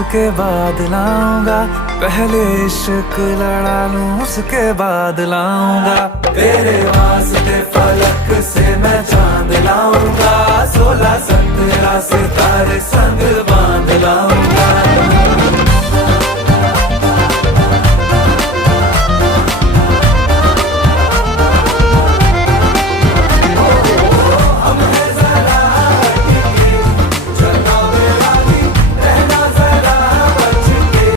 उसके बाद लाऊंगा, पहले इश्क लड़ा लूं उसके बाद लाऊंगा। तेरे वास्ते फलक से मैं चांद लाऊंगा, 16-17 सितारे संग बांध लाऊंगा।